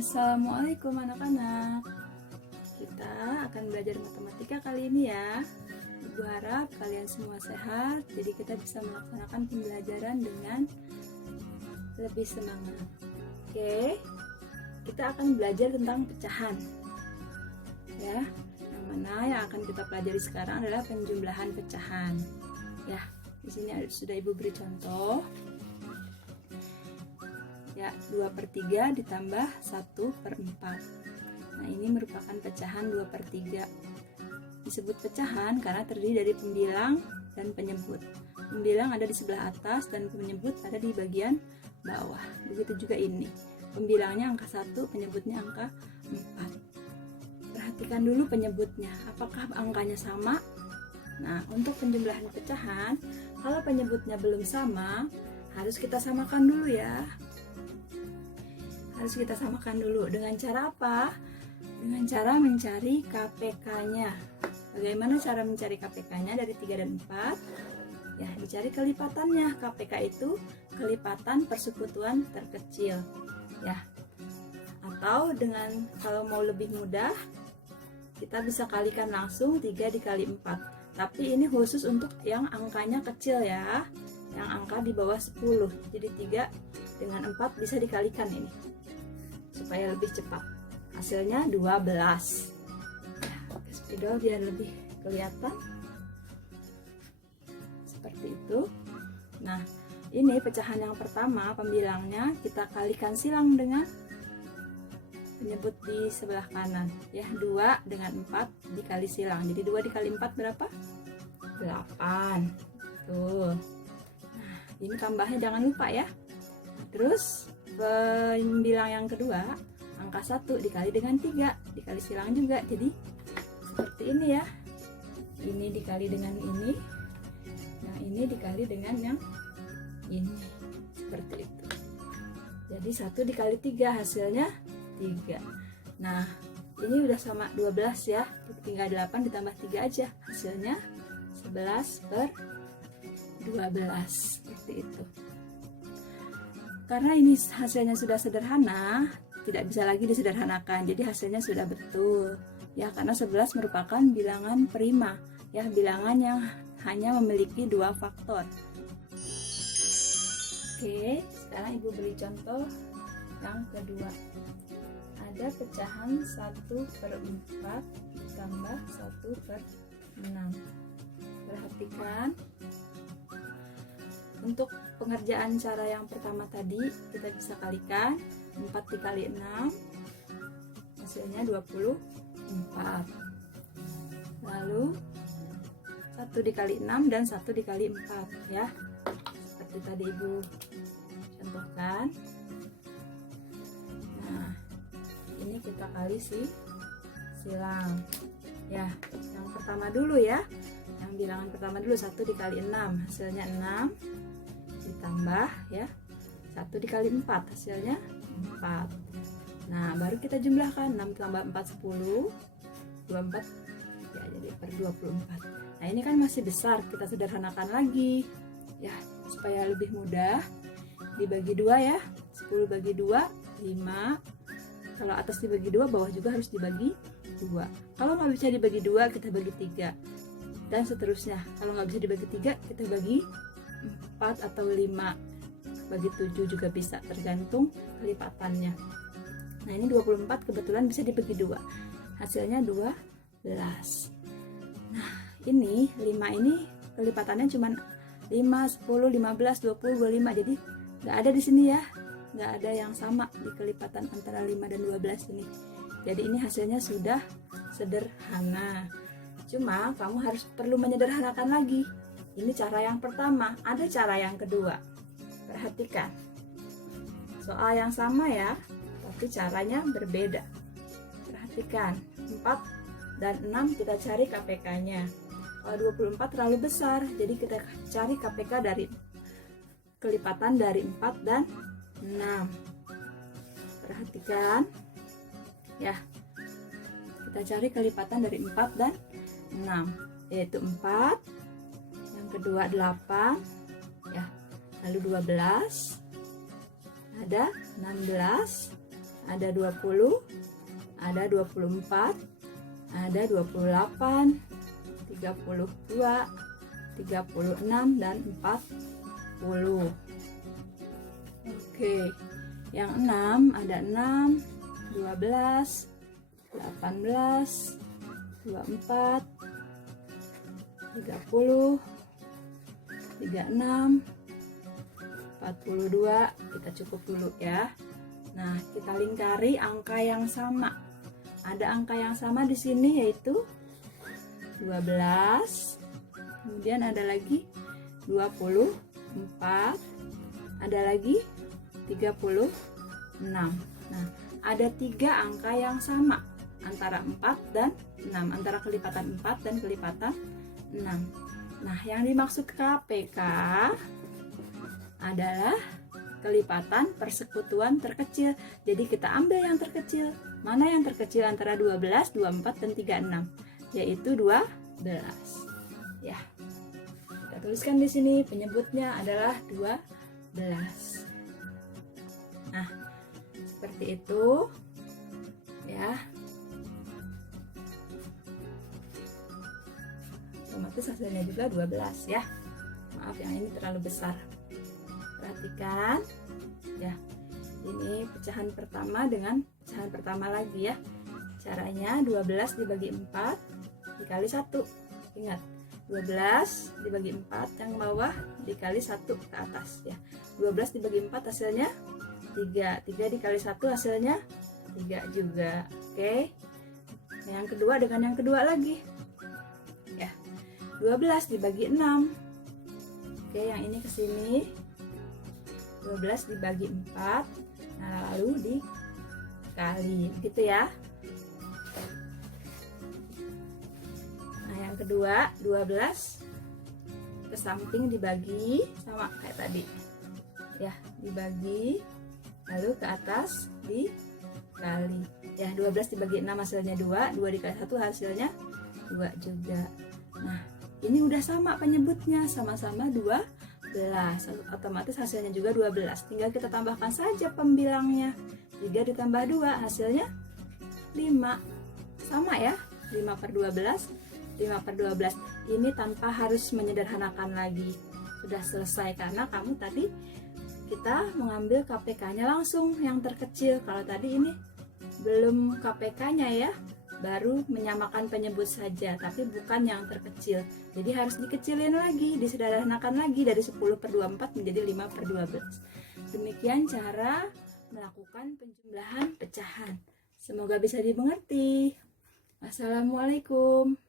Assalamualaikum anak-anak. Kita akan belajar matematika kali ini ya. Ibu harap kalian semua sehat, jadi kita bisa melaksanakan pembelajaran dengan lebih semangat. Oke, kita akan belajar tentang pecahan. Ya, yang mana yang akan kita pelajari sekarang adalah penjumlahan pecahan. Ya, di sini sudah Ibu beri contoh. Ya, 2/3 ditambah 1/4. Nah, ini merupakan pecahan 2/3. Disebut pecahan karena terdiri dari pembilang dan penyebut. Pembilang ada di sebelah atas dan penyebut ada di bagian bawah. Begitu juga ini. Pembilangnya angka 1, penyebutnya angka 4. Perhatikan dulu penyebutnya. Apakah angkanya sama? Nah, untuk penjumlahan pecahan, kalau penyebutnya belum sama, harus kita samakan dulu ya. Harus kita samakan dulu. Dengan cara apa? Dengan cara mencari KPK-nya. Bagaimana cara mencari KPK-nya dari 3 dan 4? Ya, dicari kelipatannya. KPK itu kelipatan persekutuan terkecil. Ya. Atau dengan kalau mau lebih mudah, kita bisa kalikan langsung 3 dikali 4. Tapi ini khusus untuk yang angkanya kecil ya. Yang angka di bawah 10. Jadi 3 dengan 4 bisa dikalikan ini. Supaya lebih cepat. Hasilnya 12. Ya, ke spidol biar lebih kelihatan. Seperti itu. Nah, ini pecahan yang pertama, pembilangnya kita kalikan silang dengan penyebut di sebelah kanan. Ya, 2 dengan 4 dikali silang. Jadi 2 dikali 4 berapa? 8. Tuh. Nah, ini tambahnya jangan lupa ya. Terus pembilang yang kedua, angka 1 dikali dengan 3 dikali silang juga, jadi seperti ini ya. Ini dikali dengan ini, yang ini dikali dengan yang ini, seperti itu. Jadi 1 dikali 3 hasilnya 3. Nah, ini udah sama 12 ya, tinggal 8 ditambah 3 aja, hasilnya 11/12, seperti itu. Karena ini hasilnya sudah sederhana, tidak bisa lagi disederhanakan. Jadi hasilnya sudah betul. Ya, karena 11 merupakan bilangan prima. Ya, bilangan yang hanya memiliki 2 faktor. Oke, sekarang Ibu beri contoh yang kedua. Ada pecahan 1/4 tambah 1/6. Perhatikan. Untuk pengerjaan cara yang pertama tadi, kita bisa kalikan 4 dikali 6, hasilnya 24. Lalu 1 dikali 6 dan 1 dikali 4 ya, seperti tadi Ibu contohkan. Nah, ini kita kali silang ya. Yang pertama dulu ya, yang bilangan pertama dulu, 1 dikali 6 hasilnya 6, ditambah ya 1 dikali 4 hasilnya 4. Nah, baru kita jumlahkan 6 tambah 4 10, 24 ya, jadi per 24. Nah, ini kan masih besar, kita sederhanakan lagi ya supaya lebih mudah. Dibagi 2 ya, 10 bagi 2 5. Kalau atas dibagi 2, bawah juga harus dibagi 2. Kalau nggak bisa dibagi 2, kita bagi 3 dan seterusnya. Kalau nggak bisa dibagi 3, kita bagi 4 atau 5, bagi 7 juga bisa, tergantung kelipatannya. Nah, ini 24 kebetulan bisa dibagi 2, hasilnya 12. Nah, ini 5 ini kelipatannya cuma 5, 10, 15, 20, 25, jadi nggak ada di sini ya, nggak ada yang sama di kelipatan antara 5 dan 12 ini. Jadi ini hasilnya sudah sederhana. Cuma kamu harus perlu menyederhanakan lagi. Ini cara yang pertama, ada cara yang kedua. Perhatikan. Soal yang sama ya, tapi caranya berbeda. Perhatikan, 4 dan 6 kita cari KPK-nya. Kalau 24 terlalu besar, jadi kita cari KPK dari kelipatan dari 4 dan 6. Perhatikan. Ya. Kita cari kelipatan dari 4 dan 6, yaitu 4, kedua 8 ya, lalu 12, ada 16, ada 20, ada 24, ada 28, 32, 36, dan 40. Oke, yang 6 ada 6, 12, 18, 24, 30, 36, 42. Kita cukup dulu ya. Nah, kita lingkari angka yang sama. Ada angka yang sama di sini yaitu 12. Kemudian ada lagi 24. Ada lagi 36. Nah, ada 3 angka yang sama antara 4 dan 6, antara kelipatan 4 dan kelipatan 6. Nah, yang dimaksud KPK adalah kelipatan persekutuan terkecil. Jadi kita ambil yang terkecil. Mana yang terkecil antara 12, 24, dan 36? Yaitu 12. Ya. Kita tuliskan di sini penyebutnya adalah 12. Nah, seperti itu. Ya. Otomatis hasilnya juga 12 ya. Maaf yang ini terlalu besar. Perhatikan ya, ini pecahan pertama dengan pecahan pertama lagi ya. Caranya 12 dibagi 4 dikali 1. Ingat, 12 dibagi 4 yang bawah dikali 1 ke atas ya. 12 dibagi 4 hasilnya 3. 3 dikali 1 hasilnya 3 juga. Oke. Yang kedua dengan yang kedua lagi ya. 12 dibagi 6. Oke, yang ini ke sini. 12 dibagi 4, nah lalu dikali, gitu ya. Nah, yang kedua 12 ke samping dibagi, sama kayak tadi ya, dibagi, lalu ke atas dikali ya. 12 dibagi 6 hasilnya 2, 2 dikali 1 hasilnya 2 juga. Nah, ini udah sama penyebutnya, sama-sama 12, otomatis hasilnya juga 12. Tinggal kita tambahkan saja pembilangnya. 3 ditambah 2 hasilnya 5. Sama ya, 5 per 12, 5 per 12. Ini tanpa harus menyederhanakan lagi. Sudah selesai karena kamu tadi kita mengambil KPK-nya langsung yang terkecil. Kalau tadi ini belum KPK-nya ya, baru menyamakan penyebut saja, tapi bukan yang terkecil. Jadi harus dikecilin lagi, disederhanakan lagi dari 10 per 24 menjadi 5 per 12. Demikian cara melakukan penjumlahan pecahan. Semoga bisa dimengerti. Assalamualaikum.